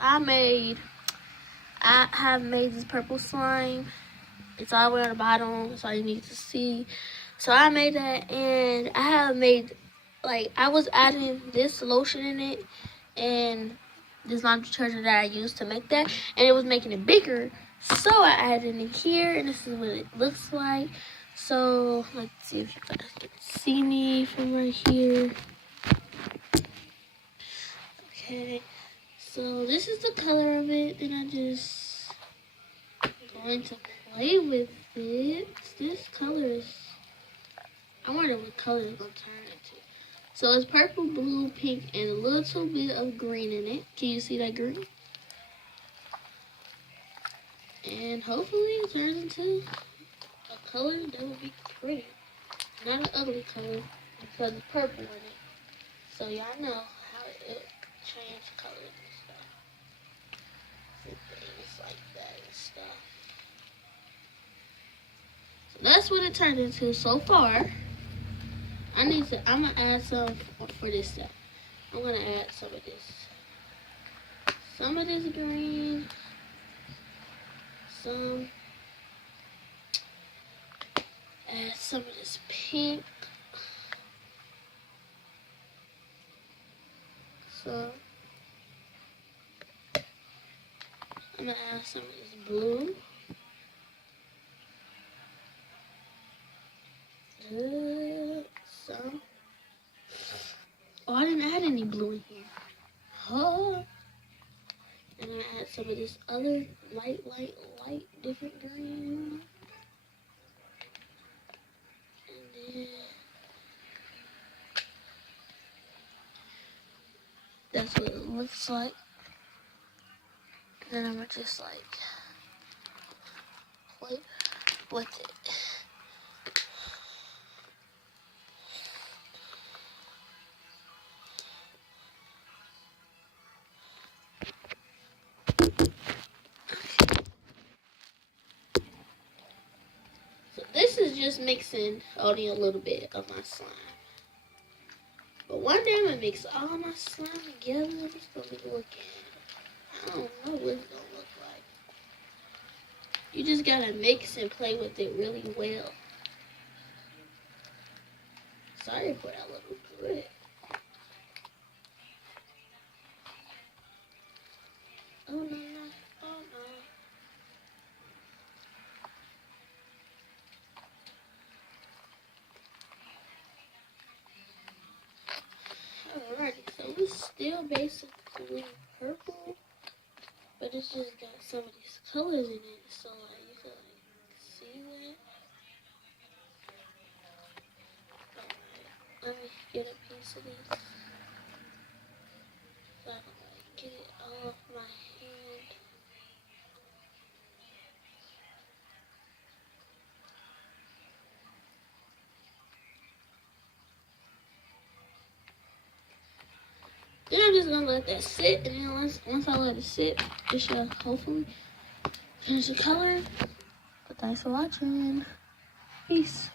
I have made this purple slime. It's all the way on the bottom. That's all you need to see. So I made that, and I have made, like, I was adding this lotion in it and this laundry detergent that I used to make that, and it was making it bigger. So I added it here, and this is what it looks like. So let's see if you guys can see me from right here. Okay, so this is the color of it, and I just going to play with it. This color is, I wonder what color it's gonna turn into. So it's purple, blue, pink, and a little bit of green in it. Can you see that green? And hopefully it turns into a color that will be pretty. Not an ugly color, because it's purple in it. So y'all know how it changes colors and stuff. And things like that and stuff. So that's what it turned into so far. I'm gonna add some for this stuff. I'm gonna add some of this. Some of this green. Add some of this pink. So I'm gonna add some of this blue. Some. Oh, I didn't add any blue in here. Oh. And I add some of this other light, different green. And then that's what it looks like. And then I'm gonna just like play with it. This is just mixing only a little bit of my slime. But one day I'm gonna mix all my slime together. It's gonna be looking, I don't know what it's gonna look like. You just gotta mix and play with it really well. Sorry for that little drip. Oh no, oh no. Alrighty, so it's still basically purple, but it's just got some of these colors in it, so like you can like see that. Alright, let me get a piece of this so I can like get it all off my hand. Then I'm just gonna let that sit, and then once I let it sit, it should hopefully finish the color. But thanks for watching. Peace.